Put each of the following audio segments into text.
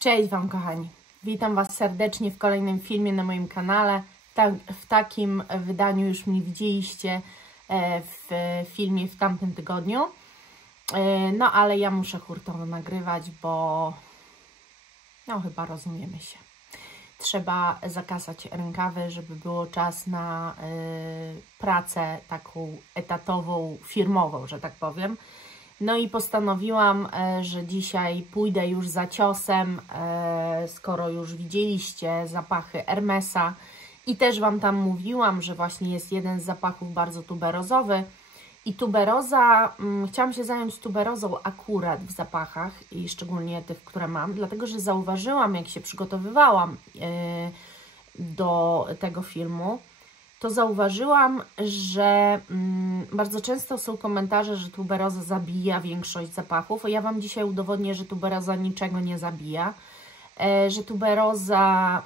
Cześć Wam kochani, witam Was serdecznie w kolejnym filmie na moim kanale. W takim wydaniu już mnie widzieliście w filmie w tamtym tygodniu. No ale ja muszę hurtowo nagrywać, bo no chyba rozumiemy się. Trzeba zakasać rękawy, żeby było czas na pracę taką etatową, firmową, że tak powiem. No i postanowiłam, że dzisiaj pójdę już za ciosem, skoro już widzieliście zapachy Hermesa i też Wam tam mówiłam, że właśnie jest jeden z zapachów bardzo tuberozowy i tuberoza, chciałam się zająć tuberozą akurat w zapachach i szczególnie tych, które mam, dlatego że zauważyłam, jak się przygotowywałam do tego filmu, to zauważyłam, że bardzo często są komentarze, że tuberoza zabija większość zapachów. Ja Wam dzisiaj udowodnię, że tuberoza niczego nie zabija, że tuberoza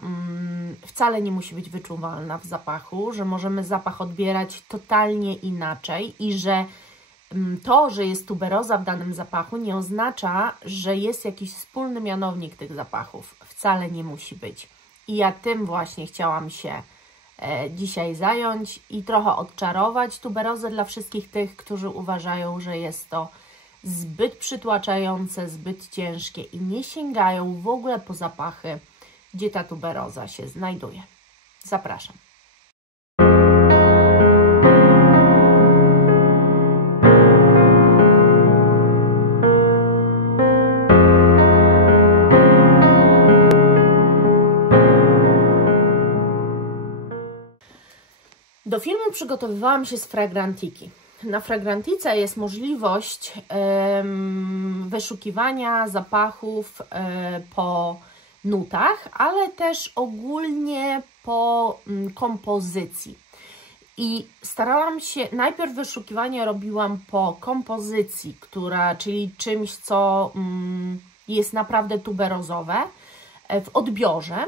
wcale nie musi być wyczuwalna w zapachu, że możemy zapach odbierać totalnie inaczej i że to, że jest tuberoza w danym zapachu, nie oznacza, że jest jakiś wspólny mianownik tych zapachów. Wcale nie musi być. I ja tym właśnie chciałam się dzisiaj zająć i trochę odczarować tuberozę dla wszystkich tych, którzy uważają, że jest to zbyt przytłaczające, zbyt ciężkie i nie sięgają w ogóle po zapachy, gdzie ta tuberoza się znajduje. Zapraszam. Do filmu przygotowywałam się z Fragrantiki. Na Fragrantice jest możliwość wyszukiwania zapachów po nutach, ale też ogólnie po kompozycji. I starałam się, najpierw wyszukiwanie robiłam po kompozycji, czyli czymś, co jest naprawdę tuberozowe w odbiorze,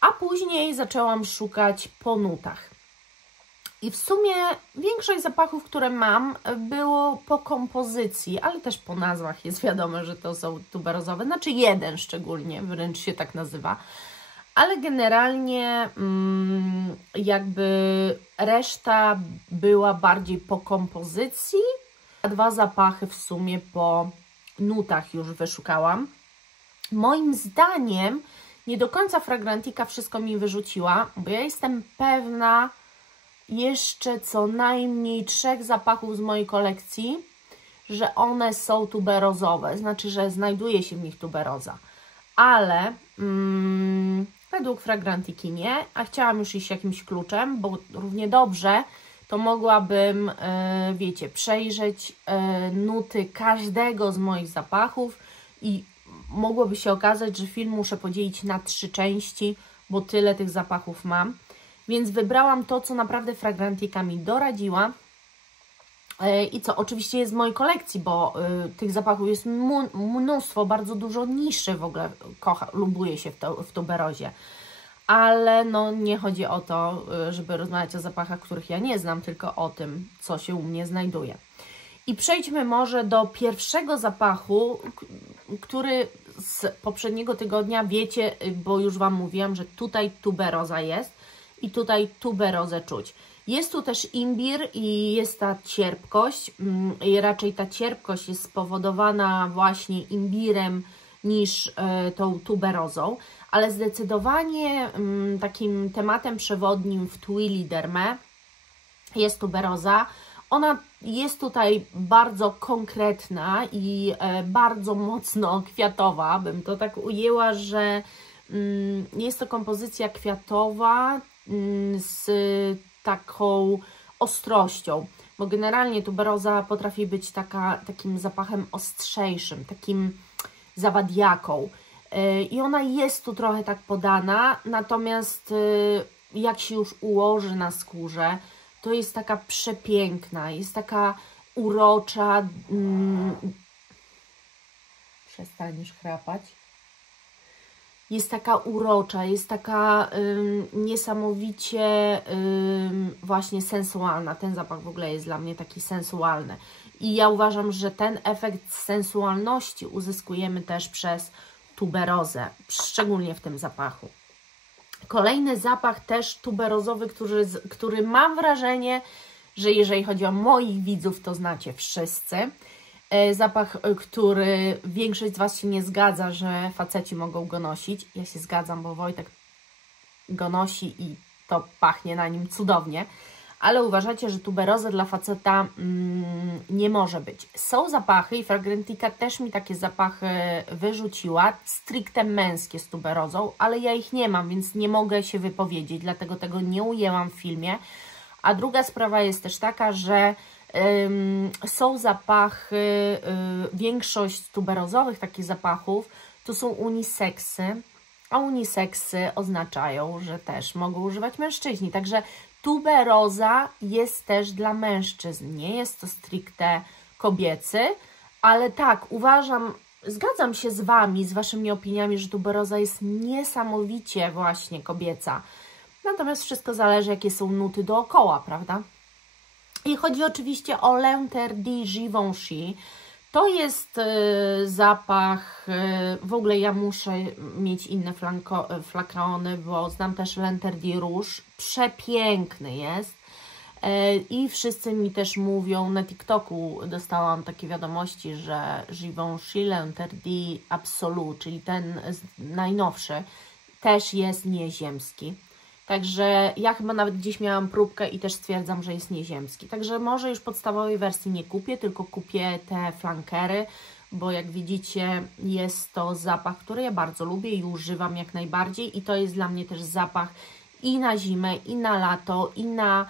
a później zaczęłam szukać po nutach. I w sumie większość zapachów, które mam, było po kompozycji, ale też po nazwach jest wiadomo, że to są tuberozowe. Znaczy jeden szczególnie, wręcz się tak nazywa. Ale generalnie jakby reszta była bardziej po kompozycji. A dwa zapachy w sumie po nutach już wyszukałam. Moim zdaniem nie do końca Fragrantica wszystko mi wyrzuciła, bo ja jestem pewna jeszcze co najmniej 3 zapachów z mojej kolekcji, że one są tuberozowe, znaczy, że znajduje się w nich tuberoza, ale według Fragrantiki nie, a chciałam już iść jakimś kluczem, bo równie dobrze to mogłabym, wiecie, przejrzeć nuty każdego z moich zapachów i mogłoby się okazać, że film muszę podzielić na 3 części, bo tyle tych zapachów mam. Więc wybrałam to, co naprawdę Fragrantica mi doradziła i co oczywiście jest z mojej kolekcji, bo tych zapachów jest mnóstwo, bardzo dużo niszy w ogóle lubuję się w tuberozie. Ale no nie chodzi o to, żeby rozmawiać o zapachach, których ja nie znam, tylko o tym, co się u mnie znajduje. I przejdźmy może do pierwszego zapachu, który z poprzedniego tygodnia wiecie, bo już Wam mówiłam, że tutaj tuberoza jest. I tutaj tuberozę czuć. Jest tu też imbir i jest ta cierpkość. I raczej ta cierpkość jest spowodowana właśnie imbirem niż tą tuberozą. Ale zdecydowanie takim tematem przewodnim w Twilly Derme jest tuberoza. Ona jest tutaj bardzo konkretna i bardzo mocno kwiatowa. Bym to tak ujęła, że jest to kompozycja kwiatowa z taką ostrością, bo generalnie tuberoza potrafi być takim zapachem ostrzejszym, takim zawadiaką i ona jest tu trochę tak podana, natomiast jak się już ułoży na skórze, to jest taka przepiękna, jest taka urocza, przestaniesz chrapać. Jest taka urocza, jest taka niesamowicie właśnie sensualna. Ten zapach w ogóle jest dla mnie taki sensualny. I ja uważam, że ten efekt sensualności uzyskujemy też przez tuberozę, szczególnie w tym zapachu. Kolejny zapach też tuberozowy, który mam wrażenie, że jeżeli chodzi o moich widzów, to znacie wszyscy. Zapach, który większość z Was się nie zgadza, że faceci mogą go nosić. Ja się zgadzam, bo Wojtek go nosi i to pachnie na nim cudownie. Ale uważacie, że tuberoza dla faceta nie może być. Są zapachy i Fragrantica też mi takie zapachy wyrzuciła, stricte męskie z tuberozą, ale ja ich nie mam, więc nie mogę się wypowiedzieć, dlatego tego nie ujęłam w filmie. A druga sprawa jest też taka, że są zapachy, większość tuberozowych takich zapachów to są uniseksy, a uniseksy oznaczają, że też mogą używać mężczyźni. Także tuberoza jest też dla mężczyzn. Nie jest to stricte kobiecy, ale tak, uważam, zgadzam się z Wami, z Waszymi opiniami, że tuberoza jest niesamowicie właśnie kobieca. Natomiast wszystko zależy, jakie są nuty dookoła, prawda? I chodzi oczywiście o L'Interdit Givenchy. To jest zapach, w ogóle ja muszę mieć inne flakony, bo znam też L'Interdit Rouge. Przepiękny jest. I wszyscy mi też mówią, na TikToku dostałam takie wiadomości, że Givenchy L'Interdit Absolu, czyli ten najnowszy, też jest nieziemski. Także ja chyba nawet gdzieś miałam próbkę i też stwierdzam, że jest nieziemski. Także może już podstawowej wersji nie kupię, tylko kupię te flankery, bo jak widzicie jest to zapach, który ja bardzo lubię i używam jak najbardziej. I to jest dla mnie też zapach i na zimę, i na lato, i na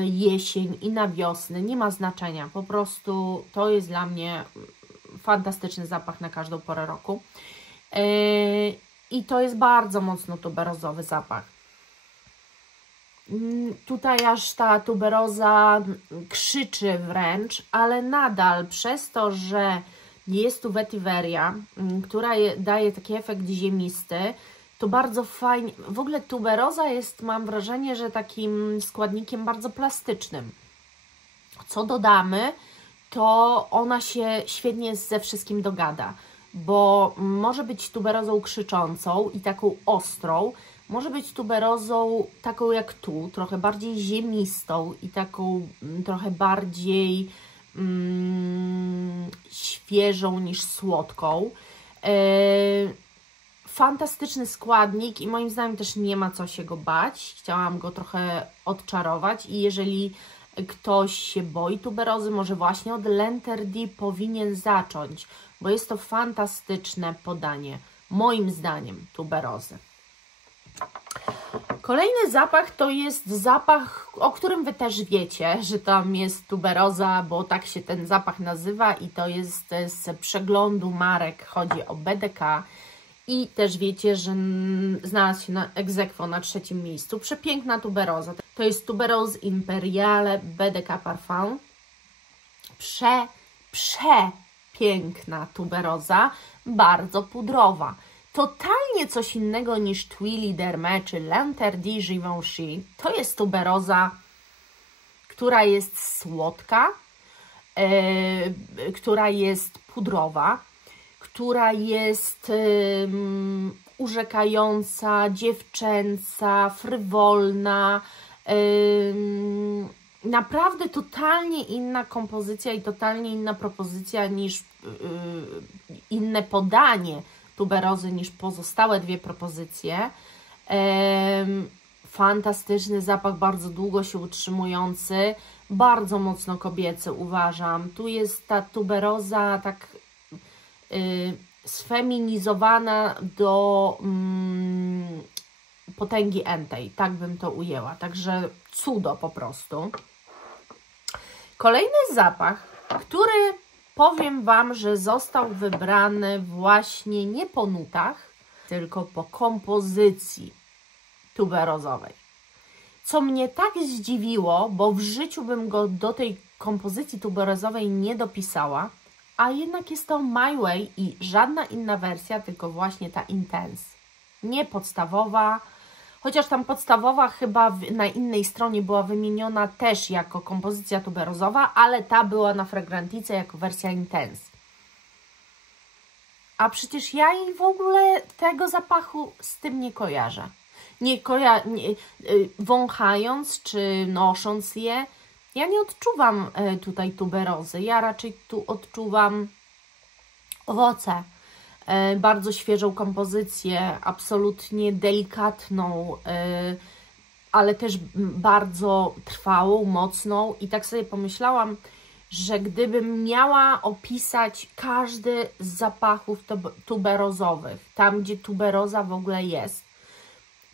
jesień, i na wiosnę. Nie ma znaczenia. Po prostu to jest dla mnie fantastyczny zapach na każdą porę roku. I to jest bardzo mocno tuberozowy zapach. Tutaj aż ta tuberoza krzyczy wręcz, ale nadal przez to, że nie jest tu vetiveria, która daje taki efekt ziemisty, to bardzo fajnie, w ogóle tuberoza jest, mam wrażenie, że takim składnikiem bardzo plastycznym. Co dodamy, to ona się świetnie ze wszystkim dogada, bo może być tuberozą krzyczącą i taką ostrą, może być tuberozą taką jak tu, trochę bardziej ziemistą i taką trochę bardziej świeżą niż słodką. Fantastyczny składnik i moim zdaniem też nie ma co się go bać. Chciałam go trochę odczarować i jeżeli ktoś się boi tuberozy, może właśnie od L'Interdit powinien zacząć, bo jest to fantastyczne podanie, moim zdaniem, tuberozy. Kolejny zapach to jest zapach, o którym Wy też wiecie, że tam jest tuberoza, bo tak się ten zapach nazywa i to jest z przeglądu marek, chodzi o BDK i też wiecie, że znalazł się ex aequo na 3. miejscu. Przepiękna tuberoza. To jest Tuberose Imperiale BDK Parfum. Przepiękna tuberoza, bardzo pudrowa. Totalnie coś innego niż Tuile d'Hermès czy L'Interdit Givenchy. To jest tuberoza, która jest słodka, która jest pudrowa, która jest urzekająca, dziewczęca, frywolna. Naprawdę totalnie inna kompozycja i totalnie inna propozycja niż inne podanie tuberozy niż pozostałe dwie propozycje. Fantastyczny zapach, bardzo długo się utrzymujący, bardzo mocno kobiecy uważam. Tu jest ta tuberoza tak sfeminizowana do potęgi entej, tak bym to ujęła. Także cudo po prostu. Kolejny zapach, który powiem Wam, że został wybrany właśnie nie po nutach, tylko po kompozycji tuberozowej. Co mnie tak zdziwiło, bo w życiu bym go do tej kompozycji tuberozowej nie dopisała, a jednak jest to My Way i żadna inna wersja, tylko właśnie ta Intense. Nie podstawowa, chociaż tam podstawowa chyba na innej stronie była wymieniona też jako kompozycja tuberozowa, ale ta była na Fragrantice jako wersja Intense. a przecież ja jej w ogóle tego zapachu z tym nie kojarzę. Wąchając czy nosząc je, ja nie odczuwam tutaj tuberozy. Ja raczej tu odczuwam owoce. Bardzo świeżą kompozycję, absolutnie delikatną, ale też bardzo trwałą, mocną. I tak sobie pomyślałam, że gdybym miała opisać każdy z zapachów tuberozowych, tam gdzie tuberoza w ogóle jest,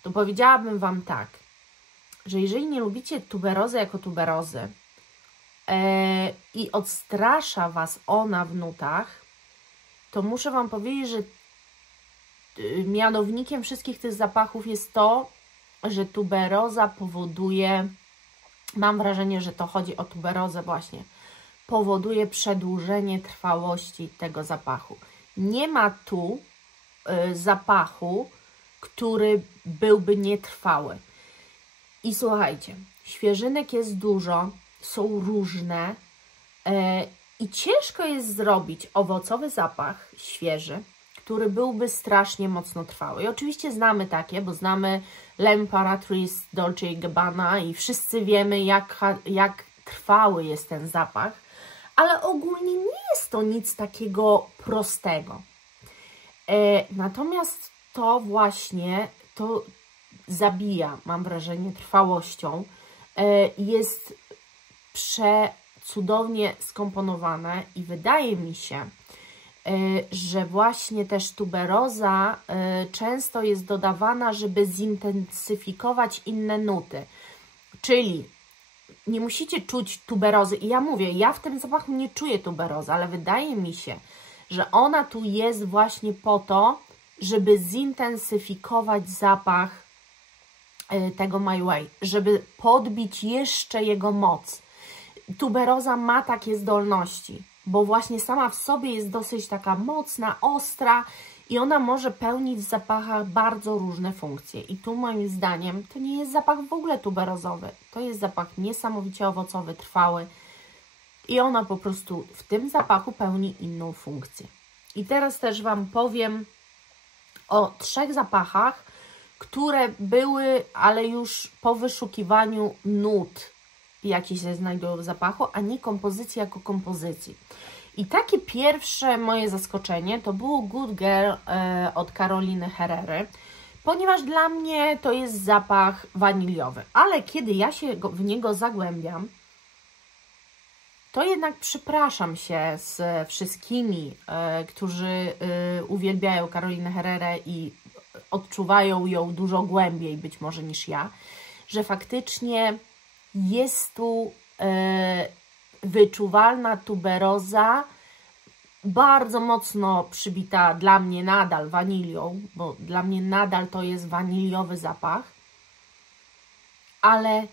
to powiedziałabym Wam tak, że jeżeli nie lubicie tuberozy jako tuberozy i odstrasza Was ona w nutach, to muszę Wam powiedzieć, że mianownikiem wszystkich tych zapachów jest to, że tuberoza powoduje, mam wrażenie, że to chodzi o tuberozę właśnie, powoduje przedłużenie trwałości tego zapachu. Nie ma tu zapachu, który byłby nietrwały. I słuchajcie, świeżynek jest dużo, są różne i ciężko jest zrobić owocowy zapach świeży, który byłby strasznie mocno trwały. I oczywiście znamy takie, bo znamy L'Imperatrice Dolce & Gabbana i wszyscy wiemy, jak trwały jest ten zapach, ale ogólnie nie jest to nic takiego prostego. Natomiast to właśnie, to zabija, mam wrażenie, trwałością. Jest przecudownie skomponowane i wydaje mi się, że właśnie też tuberoza często jest dodawana, żeby zintensyfikować inne nuty. Czyli nie musicie czuć tuberozy. I ja mówię, ja w tym zapachu nie czuję tuberozy, ale wydaje mi się, że ona tu jest właśnie po to, żeby zintensyfikować zapach tego My Way, żeby podbić jeszcze jego moc. Tuberoza ma takie zdolności, bo właśnie sama w sobie jest dosyć taka mocna, ostra i ona może pełnić w zapachach bardzo różne funkcje. I tu moim zdaniem to nie jest zapach w ogóle tuberozowy. To jest zapach niesamowicie owocowy, trwały i ona po prostu w tym zapachu pełni inną funkcję. I teraz też Wam powiem o 3 zapachach, które były, ale już po wyszukiwaniu nut, jakie się znajdują w zapachu, a nie kompozycji jako kompozycji. I takie pierwsze moje zaskoczenie to było Good Girl od Caroliny Herrery, ponieważ dla mnie to jest zapach waniliowy, ale kiedy ja się w niego zagłębiam, to jednak przepraszam się z wszystkimi, którzy uwielbiają Carolinę Herrerę i odczuwają ją dużo głębiej być może niż ja, że faktycznie jest tu wyczuwalna tuberoza, bardzo mocno przybita dla mnie nadal wanilią, bo dla mnie nadal to jest waniliowy zapach, ale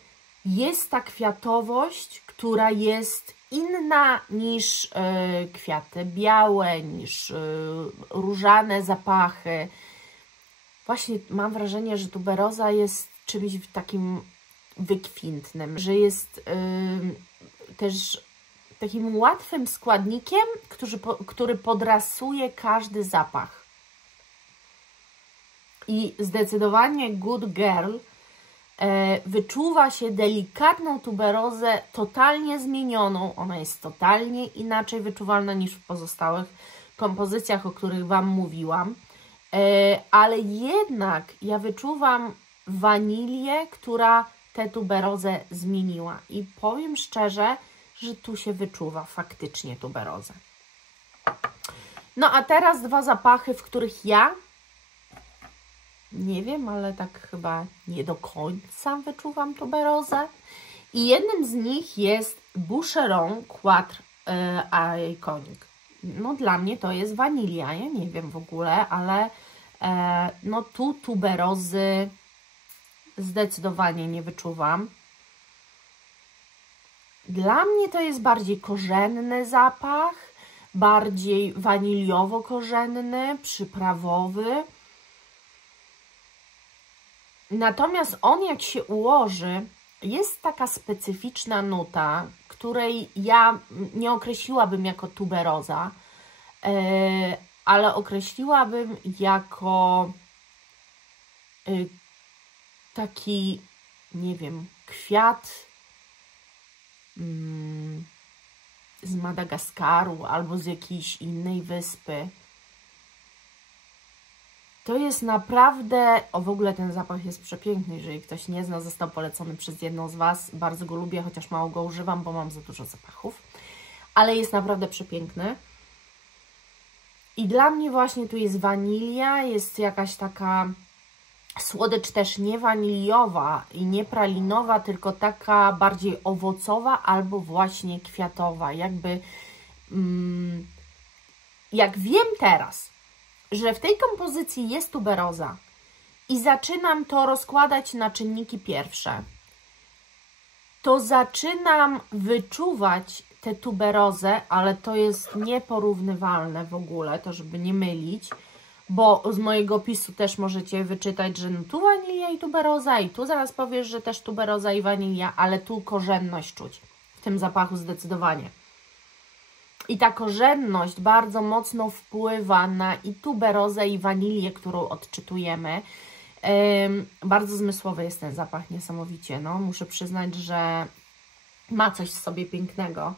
jest ta kwiatowość, która jest inna niż kwiaty białe, niż różane zapachy. Właśnie mam wrażenie, że tuberoza jest czymś takim wykwintnym, że jest też takim łatwym składnikiem, który podrasuje każdy zapach. I zdecydowanie Good Girl wyczuwa się delikatną tuberozę totalnie zmienioną. Ona jest totalnie inaczej wyczuwalna niż w pozostałych kompozycjach, o których Wam mówiłam. Ale jednak ja wyczuwam wanilię, która tę tuberozę zmieniła. I powiem szczerze, że tu się wyczuwa faktycznie tuberozę. No a teraz 2 zapachy, w których ja nie wiem, ale tak chyba nie do końca wyczuwam tuberozę. I jednym z nich jest Boucheron Quatre Iconic. No dla mnie to jest wanilia, ja nie wiem w ogóle, ale no tu tuberozy zdecydowanie nie wyczuwam. Dla mnie to jest bardziej korzenny zapach, bardziej waniliowo-korzenny, przyprawowy. Natomiast on, jak się ułoży, jest taka specyficzna nuta, której ja nie określiłabym jako tuberoza, ale określiłabym jako taki, nie wiem, kwiat z Madagaskaru albo z jakiejś innej wyspy. To jest naprawdę, w ogóle ten zapach jest przepiękny, jeżeli ktoś nie zna, został polecony przez jedną z Was, bardzo go lubię, chociaż mało go używam, bo mam za dużo zapachów, ale jest naprawdę przepiękny. I dla mnie właśnie tu jest wanilia, jest jakaś taka słodycz też nie waniliowa i nie pralinowa, tylko taka bardziej owocowa albo właśnie kwiatowa. Jakby, jak wiem teraz, że w tej kompozycji jest tuberoza i zaczynam to rozkładać na czynniki pierwsze, to zaczynam wyczuwać tę tuberozę, ale to jest nieporównywalne w ogóle, to żeby nie mylić, bo z mojego opisu też możecie wyczytać, że no tu wanilia i tuberoza i tu zaraz powiesz, że też tuberoza i wanilia, ale tu korzenność czuć w tym zapachu zdecydowanie. I ta korzenność bardzo mocno wpływa na i tuberozę i wanilię, którą odczytujemy. Bardzo zmysłowy jest ten zapach, niesamowicie. No, muszę przyznać, że ma coś w sobie pięknego.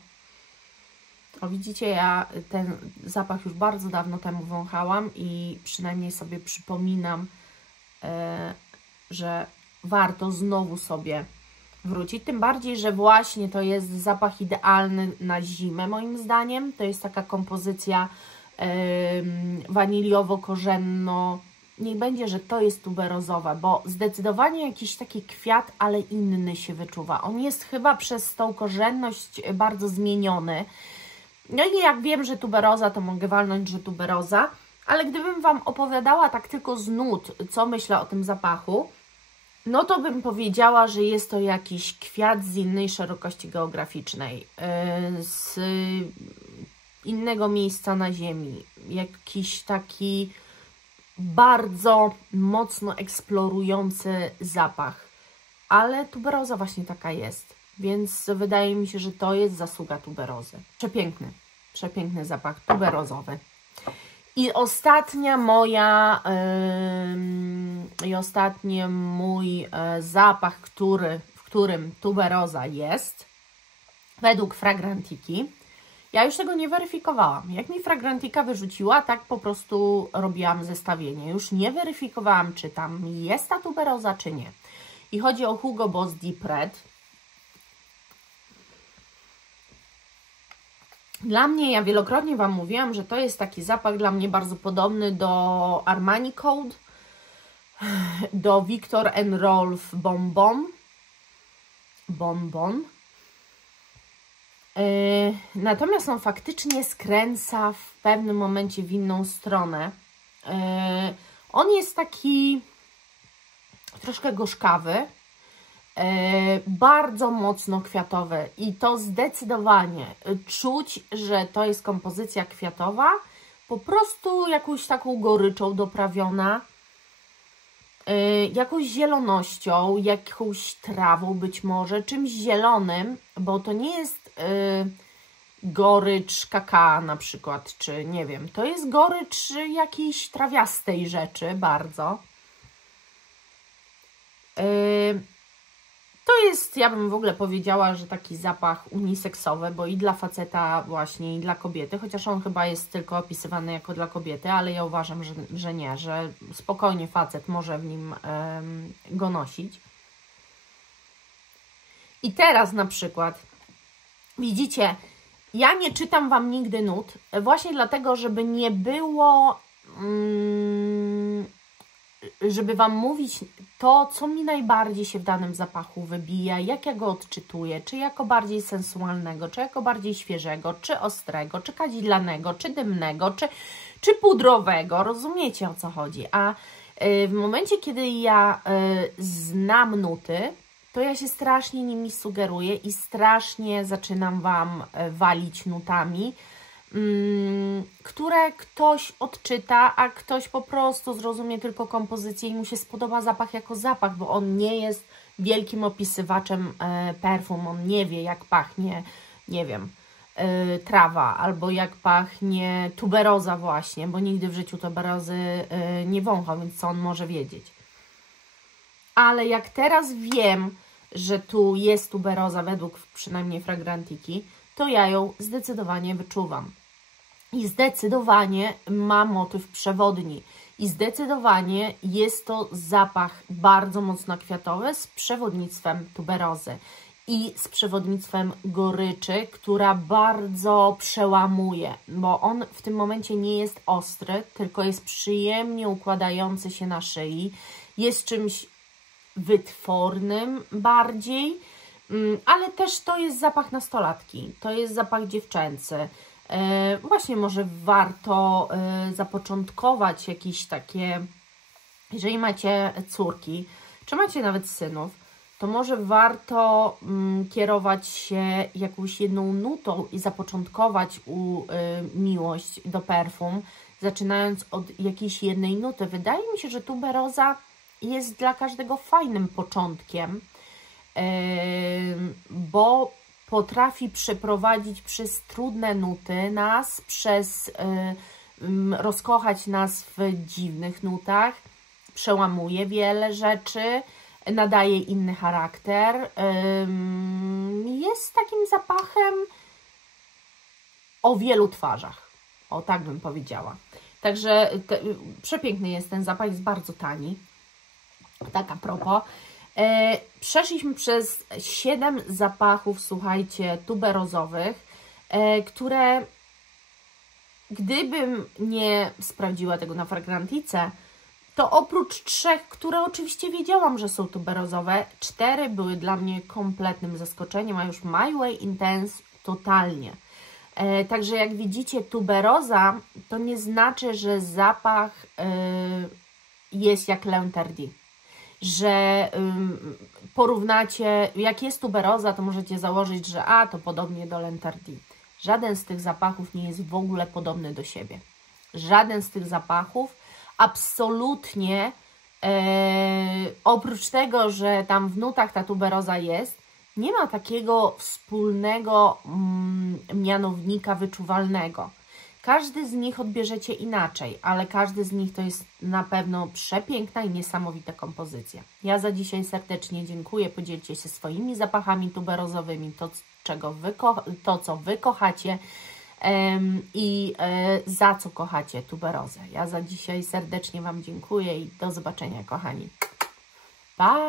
O, widzicie, ja ten zapach już bardzo dawno temu wąchałam i przynajmniej sobie przypominam, że warto znowu sobie wrócić. Tym bardziej, że właśnie to jest zapach idealny na zimę, moim zdaniem. To jest taka kompozycja waniliowo-korzenno. Niech będzie, że to jest tuberozowa, bo zdecydowanie jakiś taki kwiat, ale inny się wyczuwa. On jest chyba przez tą korzenność bardzo zmieniony. No i jak wiem, że tuberoza, to mogę walnąć, że tuberoza, ale gdybym Wam opowiadała tak tylko z nut, co myślę o tym zapachu, no to bym powiedziała, że jest to jakiś kwiat z innej szerokości geograficznej, z innego miejsca na ziemi, jakiś taki bardzo mocno eksplorujący zapach, ale tuberoza właśnie taka jest, więc wydaje mi się, że to jest zasługa tuberozy. Przepiękny, przepiękny zapach tuberozowy. I ostatnia moja, ostatni mój zapach, w którym tuberoza jest, według Fragrantiki. Ja już tego nie weryfikowałam. Jak mi Fragrantika wyrzuciła, tak po prostu robiłam zestawienie. Już nie weryfikowałam, czy tam jest ta tuberoza, czy nie. I chodzi o Hugo Boss Deep Red. Dla mnie, ja wielokrotnie Wam mówiłam, że to jest taki zapach dla mnie bardzo podobny do Armani Code, do Viktor & Rolf Bonbon. Natomiast on faktycznie skręca w pewnym momencie w inną stronę. On jest taki troszkę gorzkawy, bardzo mocno kwiatowy i to zdecydowanie czuć, że to jest kompozycja kwiatowa, po prostu jakąś taką goryczą doprawiona, jakąś zielonością, jakąś trawą być może, czymś zielonym, bo to nie jest gorycz kakao na przykład, czy nie wiem, to jest gorycz jakiejś trawiastej rzeczy bardzo. To jest, ja bym w ogóle powiedziała, że taki zapach uniseksowy, bo i dla faceta właśnie, i dla kobiety, chociaż on chyba jest tylko opisywany jako dla kobiety, ale ja uważam, że nie, że spokojnie facet może w nim go nosić. I teraz na przykład, widzicie, ja nie czytam Wam nigdy nut, właśnie dlatego, żeby nie było... żeby Wam mówić to, co mi najbardziej się w danym zapachu wybija, jak ja go odczytuję, czy jako bardziej sensualnego, czy jako bardziej świeżego, czy ostrego, czy kadzidlanego, czy dymnego, czy pudrowego, rozumiecie, o co chodzi. A w momencie, kiedy ja znam nuty, to ja się strasznie nimi sugeruję i strasznie zaczynam Wam walić nutami, które ktoś odczyta, a ktoś po prostu zrozumie tylko kompozycję i mu się spodoba zapach jako zapach, bo on nie jest wielkim opisywaczem perfum, on nie wie, jak pachnie, nie wiem, trawa, albo jak pachnie tuberoza właśnie, bo nigdy w życiu tuberozy nie wąchał, więc co on może wiedzieć. Ale jak teraz wiem, że tu jest tuberoza według przynajmniej Fragrantiki, to ja ją zdecydowanie wyczuwam. I zdecydowanie ma motyw przewodni. I zdecydowanie jest to zapach bardzo mocno kwiatowy z przewodnictwem tuberozy. I z przewodnictwem goryczy, która bardzo przełamuje, bo on w tym momencie nie jest ostry, tylko jest przyjemnie układający się na szyi. Jest czymś wytwornym bardziej, ale też to jest zapach nastolatki, to jest zapach dziewczęcy. Właśnie może warto zapoczątkować jakieś takie, jeżeli macie córki, czy macie nawet synów, to może warto kierować się jakąś jedną nutą i zapoczątkować miłość do perfum, zaczynając od jakiejś jednej nuty. Wydaje mi się, że tuberoza jest dla każdego fajnym początkiem, bo potrafi przeprowadzić przez trudne nuty nas, rozkochać nas w dziwnych nutach, przełamuje wiele rzeczy, nadaje inny charakter. Jest takim zapachem o wielu twarzach, o tak bym powiedziała. Także przepiękny jest ten zapach, jest bardzo tani. Tak a propos. Przeszliśmy przez 7 zapachów, słuchajcie, tuberozowych, które gdybym nie sprawdziła tego na Fragrantice, to oprócz 3, które oczywiście wiedziałam, że są tuberozowe, 4 były dla mnie kompletnym zaskoczeniem, a już My Way Intense totalnie. Także jak widzicie, tuberoza to nie znaczy, że zapach jest jak L'Interdit, że porównacie, jak jest tuberoza, to możecie założyć, że to podobnie do L'Interdit. Żaden z tych zapachów nie jest w ogóle podobny do siebie. Żaden z tych zapachów absolutnie, oprócz tego, że tam w nutach ta tuberoza jest, nie ma takiego wspólnego mianownika wyczuwalnego. Każdy z nich odbierzecie inaczej, ale każdy z nich to jest na pewno przepiękna i niesamowita kompozycja. Ja za dzisiaj serdecznie dziękuję. Podzielcie się swoimi zapachami tuberozowymi, to co Wy kochacie i za co kochacie tuberozę. Ja za dzisiaj serdecznie Wam dziękuję i do zobaczenia, kochani. Pa!